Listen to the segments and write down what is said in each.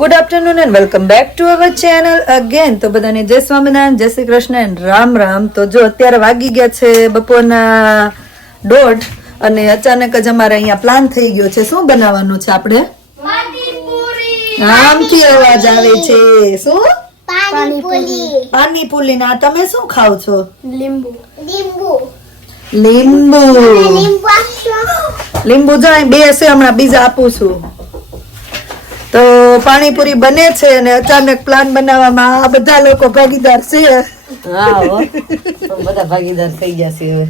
Good afternoon and welcome back to our channel again. તો બધાને જય સ્વામિનારાયણ, જય શ્રી કૃષ્ણ એન્ડ રામ રામ. તો જો અત્યારે વાગી ગયા છે બપોરના 1:30 અને અચાનક જ અમારે અહીંયા પ્લાન થઈ ગયો છે. શું બનાવવાનું છે આપણે? આમથી અવાજ આવે છે. શું? પાણીપુરી. ના તમે શું ખાવ છો? લીંબુ જો બે હશે, હમણાં બીજા આપું છું. તો પાણીપુરી બને છે અને અચાનક પ્લાન બનાવવામાં આ બધા લોકો ભાગીદાર છે. બધા ભાગીદાર થઈ ગયા છે. હવે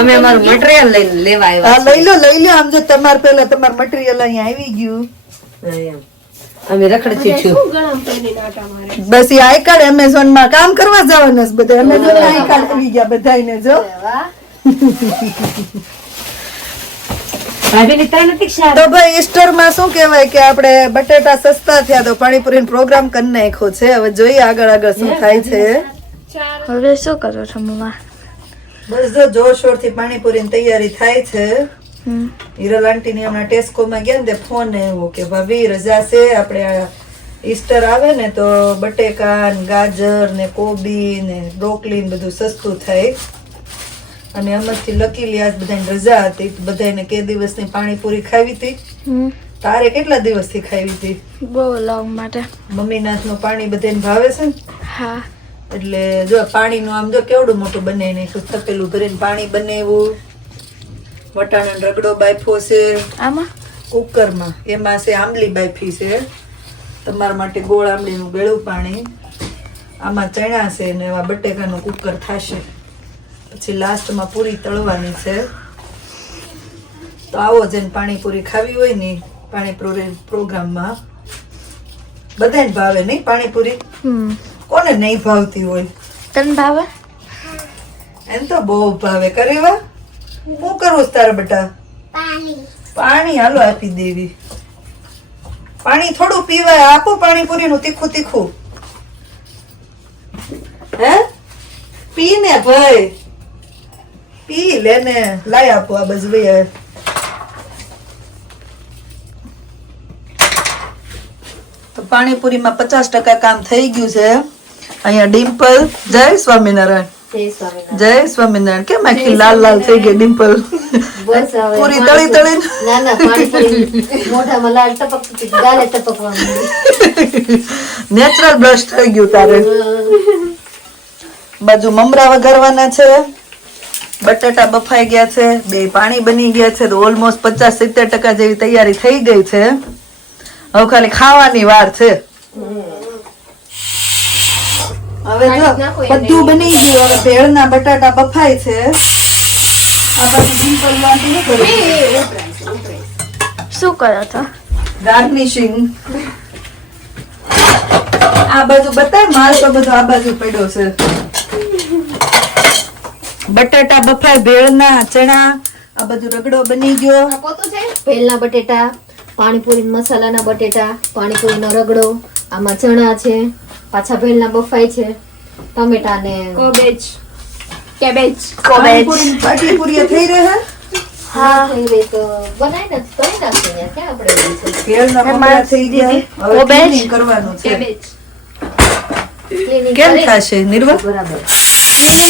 અમે અમારું મટીરીયલ લઈને લેવા આવ્યા. લઈ લો. આમ જો તમાર પહેલા તમારું મટીરીયલ અહીંયા આવી ગયું. અમે રખડતી છું. બસ એ આઈ કાર્ડ એમેઝોન માં કામ કરવા જવાના છે બધા. એમેઝોન આઈ કાર્ડ આવી ગયા બધાને જો. તો ભાઈ ઈસ્ટર માં શું કહેવાય કે આપણે બટેટા સસ્તા થયા તો પાણીપુરી નો પ્રોગ્રામ કરી નાખ્યો છે. હવે જોઈએ આગળ શું થાય છે. હવે શું કરો છો મમ્મા? બસ જો જોરશોર થી પાણીપુરી ની તૈયારી થાય છે. હિરલ આંટી ની હમણાં ટેસ્કો માં ગયા ને ફોન આવ્યો કે ભાભી રજા છે, આપણે ઈસ્ટર આવે ને તો બટેકા ને ગાજર ને કોબી ને બ્રોકલી ને બધું સસ્તું થાય. અને એમાંથી લકીલી આજ બધાને રજા હતી. બધાને કે દિવસની પાણીપુરી ખાવી હતી. તારે કેટલા દિવસથી ખાવી હતી? બહુ લોંગ માટે. મમ્મી નાથનું પાણી બધાને ભાવે છે ને? હા. એટલે જો પાણીનું આમ જો કેવડું મોટું બનાવી નાખ્યું. તપેલું ભરીને પાણી બનાવ્યું. વટાણાનો રગડો બાફ્યો છે આમાં કુકરમાં. એમાં છે આંબલી બાફી છે તમારા માટે, ગોળ આંબલીનું ગળું પાણી. આમાં ચણા છે ને એવા બટેકાનું કુકર થશે. પછી લાસ્ટમાં પૂરી તળવાની છે. તો આવો જેને પાણીપુરી ખાવી હોય ને પાણીપુરી પ્રોગ્રામમાં બધાને ભાવે નહીં પાણીપુરી? કોને નહીં ભાવતી હોય? તને ભાવે? એમ તો બહુ ભાવે. કરેવા શું કરવું તારે બેટા? પાણી હાલો આપી દેવી. પાણી થોડું પીવાય. આપો પાણીપુરી નું તીખું તીખું. હે પી ને ભાઈ, પી લે ને. લાઈ આપો આ બાજુ ભાઈ. તો પાણીપુરીમાં 50% કામ થઈ ગયું છે. અહીંયા ડિમ્પલ. જય સ્વામિનારાયણ. જય સ્વામિનારાયણ. કેમ આખી લાલ લાલ થઈ ગઈ ડિમ્પલ? પૂરી તળી તળી. ના ના, પાણીપુરી મોઢામાં લાલ ટપક ગાલે ટપકવાનું. નેચરલ બ્લશ થઈ ગયું તારે. બાજુ મમરા વઘારવાના છે. બટાટા બફાઈ ગયા છે. બે પાણી બની ગયા છે. તો ઓલમોસ્ટ 50-70% જેવી તૈયારી થઈ ગઈ છે. હવે ખાલી ખાવાની વાર છે. હવે જો બધું બની ગયું. હવે ભેળના બટાટા બફાય છે. આ બાજુ સિમ્પલ વાટી શું કરો છો? ગાર્નિશિંગ. આ બાજુ બતાય માલ તો બધું આ બાજુ પડ્યો છે. બટાટા બફાય, ભેળના ચણા, આ બધું રગડો બની ગયો. ભેલના બટેટા, પાણીપુરી મસાલાના બટેટા, પાણીપુરીનો રગડો, આમાં ચણા છે, પાછા ભેલના બફાઈ છે, ટમેટા ને કેબેજ. પાણીપુરી થઈ રહે. હા થઈ ગઈ તો બનાવી ને કરી નાખીએ. ક્યાં આપણે ભેળના મમરા થઈ ગયા. હવે cleaning કરવાનું છે. કેમ થશે નિર્વા? બરાબર.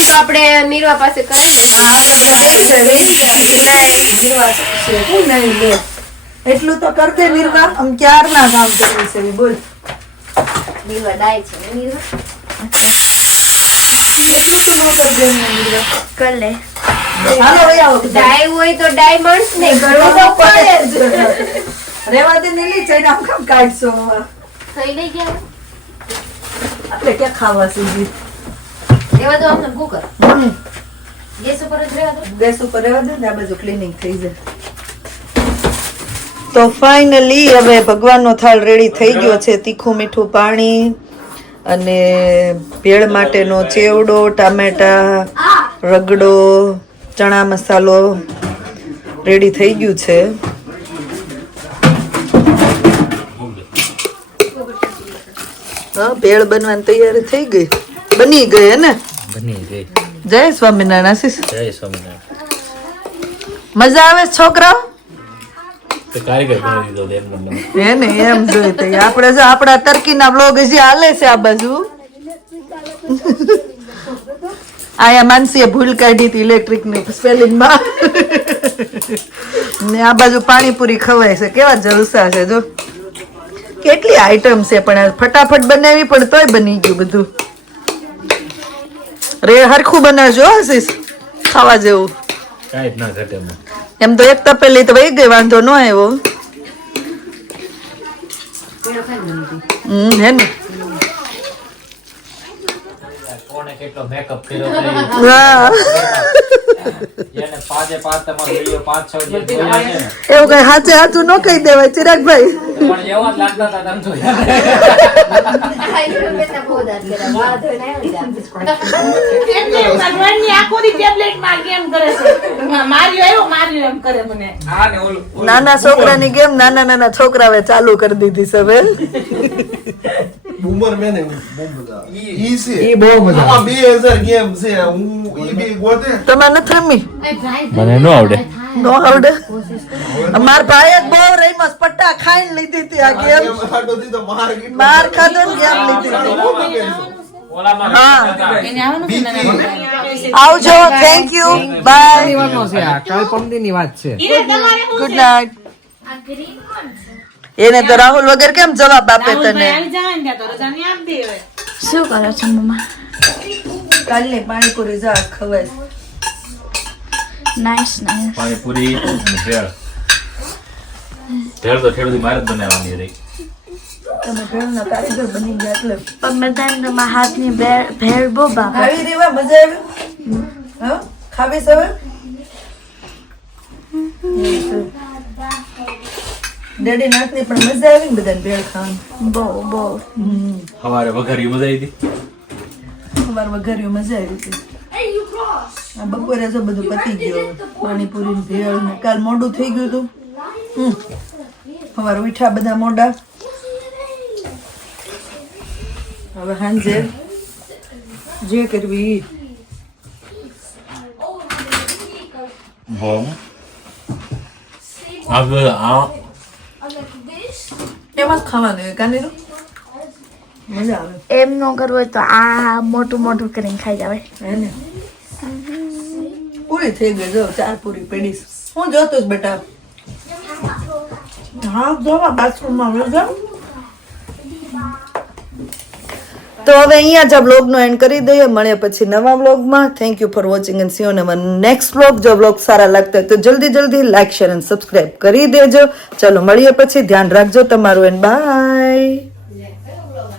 તો આપણે નિર્વા પાસે કરી દે. એટલું તો કર દે નિર્વા. આમ ક્યારના કામ કરવું છે બોલ. નિર્વા ડાય છે ને નિર્વા. એટલું તો ન કર દે નિર્વા. કર લે. હાલો ભાઈ આવો. ડાય હોય તો ડાયમંડ્સ ને કરવો તો પડે જ. રેવા દે ને લી ચઈને આમ કામ કાઢશો. થઈ લઈ ગયા આપણે ક્યાં ખાવા સુધી? એવા તો આપણે કુકર ગેસ ઉપર જ રહેવા દો. ગેસ ઉપર રહેવા દે ને આ બાજુ ક્લીનિંગ થઈ જાય. તો ફાઇનલી હવે ભગવાનનો થાળ રેડી થઈ ગયો છે. તીખું મીઠું પાણી અને ભેળ માટેનો ચેવડો, ટામેટા, રગડો, ચણા મસાલો રેડી થઈ ગયું છે. હા, ભેળ બનવાની તૈયારી થઈ ગઈ. બની ગઈ હે ને? બની ગઈ. જય સ્વામિનારાયણ. આશીષ જય સ્વામિનારાયણ. મજા આવે છોકરાઓ? તે કારીગર બનાવી દીધો તેમ મતલબ. હે ને એમ જોઈ તો આપણે જો આપણા ટર્કીના બ્લોગ હજી હાલે છે આ બાજુ. આયા માનસીએ ભૂલ કાઢી હતી ઇલેક્ટ્રિક ની સ્પેલિંગમાં. ને આ બાજુ પાણીપુરી ખવાય છે. કેવા જલસા છે જો. કેટલી આઈટમ છે પણ ફટાફટ બનાવી પણ તોય બની ગયું બધું. રે હરખું બનાવજો આશીષ, ખાવા જેવું. કાંઈ જ ના ઘટે એમાં. એમ તો એક તપેલી તો વહી ગઈ, વાંધો ન આવ્યો. હે ને કોણે કેટલો મેકઅપ કર્યો છે. વાહ. એને પાંચે પાંચ તમારો વિડિયો 5-6 જે જોયા છે ને એવું કઈ હાચે હાચું ન કહી દેવાય ચિરાગભાઈ. પણ એવા જ લાગતા હતા તમે જોયા. નાના છોકરાની ગેમ નાના છોકરાએ ચાલુ કરી દીધી છે હવે. બૂમર મેં ને બહુ મજા આવે. ઈ છે ઈ બહુ મજા આવે. 2000 ગેમ છે. હું ઈ બે ગોતે તમારે નથી રમી? મને ન આવડે. નો આવડે. માર ભાઈએ બહુ રહીમસ પટ્ટા ખાઈને લીધી હતી આ ગેમ. હાટોથી તો માર ગીત માર ખાધો ને ગેમ લીધી હતી. ઓલામાં હા આવજો. Thank you. બાય. કાલ પમદીની વાત છે. Good night. એને તો રાહુલ વગર કેમ જવાબ આપે તને? શું કરો છો મમ્મા? કાલની પાણીપુરી જા ખવાય. Nice nice. પાણીપુરી અને ભેળ. ભેળ તો ખેડૂતી મારે જ બનાવવાની રહી. તમે ભેળના કારીગર બની ગયા એટલે. પણ બધાને તમારા હાથની ભેળ બહુ ભાવે. ખાવી રેવા મજા આવી? હા ખાવી છે હવે? ડેડી નાખની પણ મજા આવી ને બધાને ભેળ ખાવાની. બહુ બહુ. સવારે વઘારી મજા આવી હતી. સવાર વઘાર્યું મજા આવી હતી. આ બપોરે જો બધું પતી ગયું. પાણીપુરી ને ભેળ ને કાલ મોડું થઈ ગયું હતું. સવાર ઉઠ્યા બધા મોડા. હવે સાંજે જે કરવી ઈ. બોમ. આગળ આ એમાં જ ખાવાનું હોય કાનીરું. મજા આવે. એમ ન કરવું હોય તો આ મોટું મોટું કરીને ખાઈ જવાય. હે ને પૂરી થઈ ગઈ જો 4 પૂરી પડી. હું જોતું જ બેટા. હા જોવા બાથરૂમમાં વેગા. તો હવે અહીંયા જ આ બ્લોગનો એન્ડ કરી દઈએ. મળીએ પછી નવા બ્લોગમાં. Thank you for watching and C you in next blog. જો બ્લોગ સારા લાગતા હોય તો જલ્દી લાઈક શેર અને સબસ્ક્રાઇબ કરી દેજો. ચલો મળીએ પછી. ધ્યાન રાખજો તમારું એન્ડ બાય.